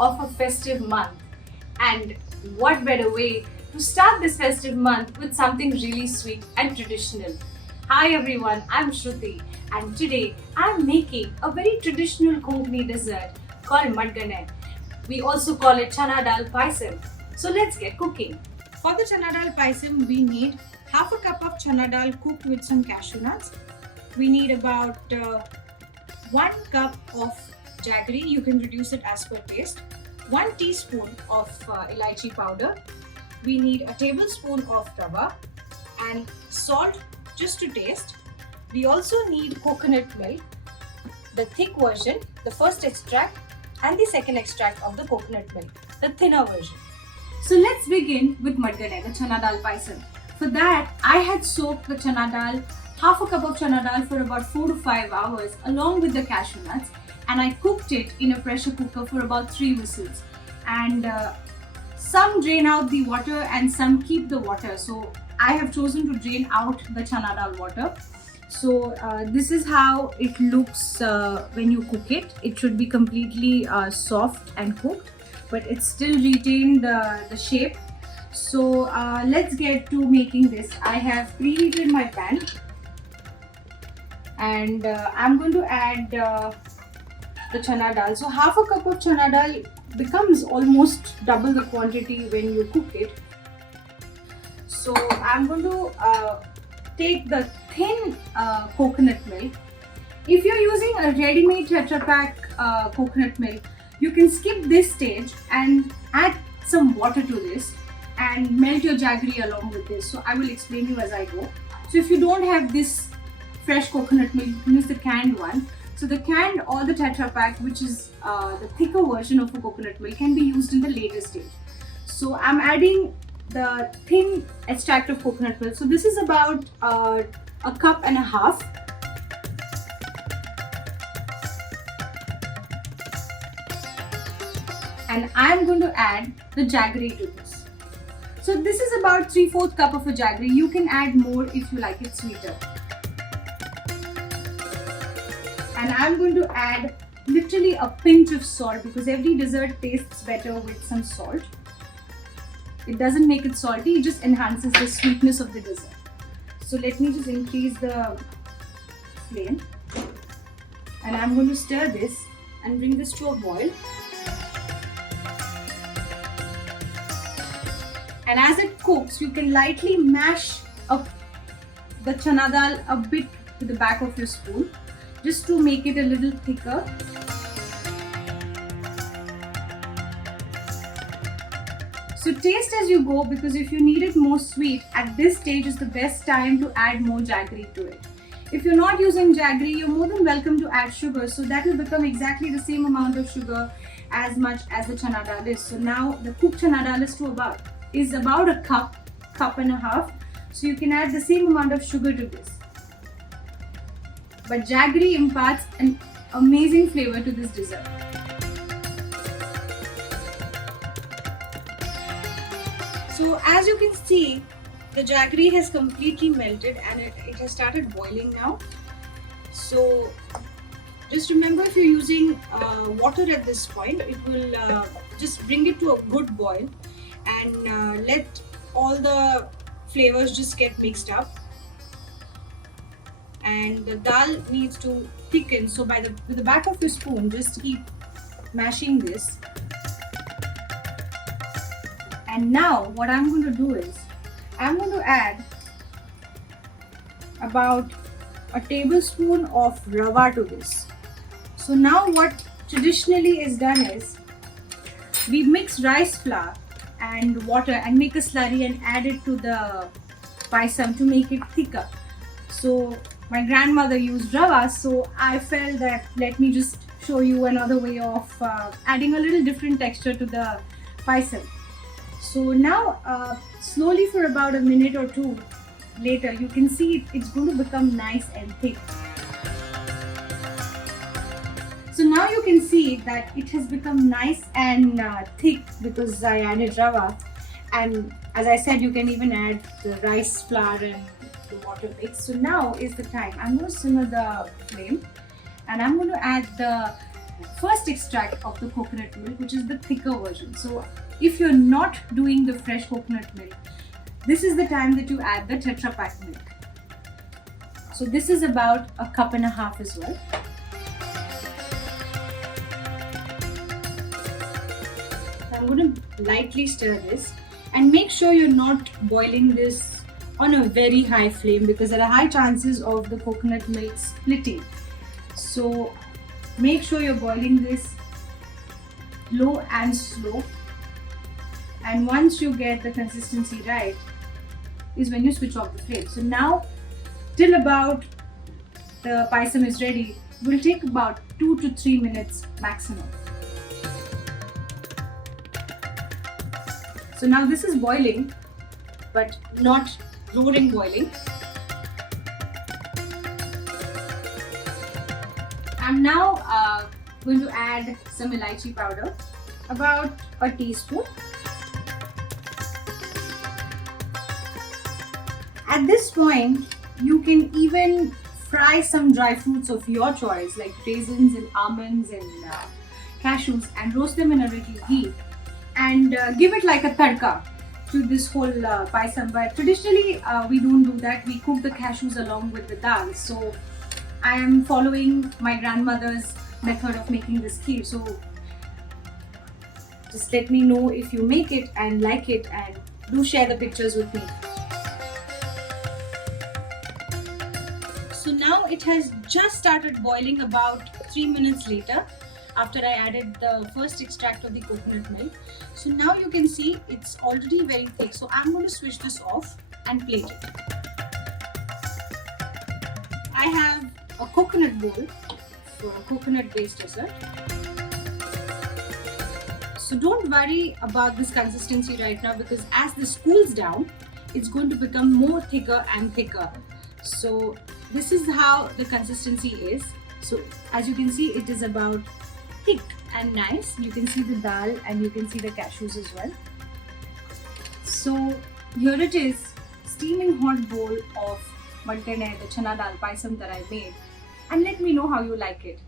of a festive month. And what better way to start this festive month with something really sweet and traditional. Hi everyone, I'm Shruti and today I'm making a very traditional Konkani dessert called Madgane. We also call it Chana Daal Payasam. So let's get cooking. For the Chana Daal Payasam, we need half a cup of Chana Dal cooked with some cashew nuts. We need about 1 cup of jaggery, you can reduce it as per taste. 1 teaspoon of elaichi powder. We need a tablespoon of rava and salt just to taste. We also need coconut milk, the thick version, the first extract and the second extract of the coconut milk, the thinner version. So let's begin with Madgane, the Chana Daal Payasam. For that, I had soaked the chana dal, half a cup of chana dal for about 4 to 5 hours along with the cashew nuts, and I cooked it in a pressure cooker for about 3 whistles. And some drain out the water and some keep the water. So I have chosen to drain out the chana dal water. So this is how it looks when you cook it. It should be completely soft and cooked, but it still retained the shape. So let's get to making this. I have preheated my pan and I'm going to add the chana dal. So half a cup of chana dal becomes almost double the quantity when you cook it. So I'm going to take the thin coconut milk. If you're using a ready-made Tetra Pak coconut milk, you can skip this stage and add some water to this and melt your jaggery along with this. So I will explain you as I go. So if you don't have this fresh coconut milk, you can use the canned one. So the canned or the Tetra Pak, which is the thicker version of a coconut milk, can be used in the later stage. So I'm adding the thin extract of coconut milk. So this is about a cup and a half. And I'm going to add the jaggery to this. So this is about 3/4 cup of a jaggery. You can add more if you like it sweeter. And I'm going to add literally a pinch of salt because every dessert tastes better with some salt. It doesn't make it salty, it just enhances the sweetness of the dessert. So let me just increase the flame. And I'm going to stir this and bring this to a boil. And as it cooks, you can lightly mash up the chana dal a bit with the back of your spoon, just to make it a little thicker. So taste as you go, because if you need it more sweet, at this stage is the best time to add more jaggery to it. If you're not using jaggery, you're more than welcome to add sugar. So that will become exactly the same amount of sugar as much as the chana dal is. So now the cooked chana dal is about a cup and a half. So you can add the same amount of sugar to this. But jaggery imparts an amazing flavor to this dessert. So as you can see, the jaggery has completely melted and it has started boiling now. So just remember, if you're using water at this point, it will just bring it to a good boil and let all the flavors just get mixed up. And the dal needs to thicken, so with the back of your spoon, just keep mashing this. And now what I'm going to do is, I'm going to add about a tablespoon of rava to this. So now what traditionally is done is, we mix rice flour and water and make a slurry and add it to the payasam to make it thicker. So my grandmother used rava, so I felt that let me just show you another way of adding a little different texture to the payasam. So now slowly for about a minute or two later, you can see it's going to become nice and thick. So now you can see that it has become nice and thick because I added rava, and as I said, you can even add the rice flour and the water mix. So now is the time. I'm going to simmer the flame and I'm going to add the first extract of the coconut milk, which is the thicker version. So if you're not doing the fresh coconut milk, this is the time that you add the Tetra Pak milk. So this is about a cup and a half as well. So I'm going to lightly stir this, and make sure you're not boiling this on a very high flame because there are high chances of the coconut milk splitting. So make sure you're boiling this low and slow, and once you get the consistency right is when you switch off the flame. So now till about the payasam is ready will take about 2 to 3 minutes maximum. So now this is boiling, but not roaring boiling. I'm now going to add some elaichi powder, about a teaspoon. At this point, you can even fry some dry fruits of your choice like raisins and almonds and cashews and roast them in a little ghee and give it like a tadka to this whole payasam. But traditionally we don't do that. We cook the cashews along with the dal. So I am following my grandmother's method of making this kheer. So just let me know if you make it and like it, and do share the pictures with me. So now it has just started boiling about 3 minutes later after I added the first extract of the coconut milk. So now you can see it's already very thick. So I'm going to switch this off and plate it. I have a coconut bowl for a coconut based dessert. So don't worry about this consistency right now because as this cools down, it's going to become more thicker and thicker. So this is how the consistency is. So as you can see, it is about thick and nice. You can see the dal and you can see the cashews as well. So here it is, steaming hot bowl of Mangane, the Chana Dal Payasam that I made, and let me know how you like it.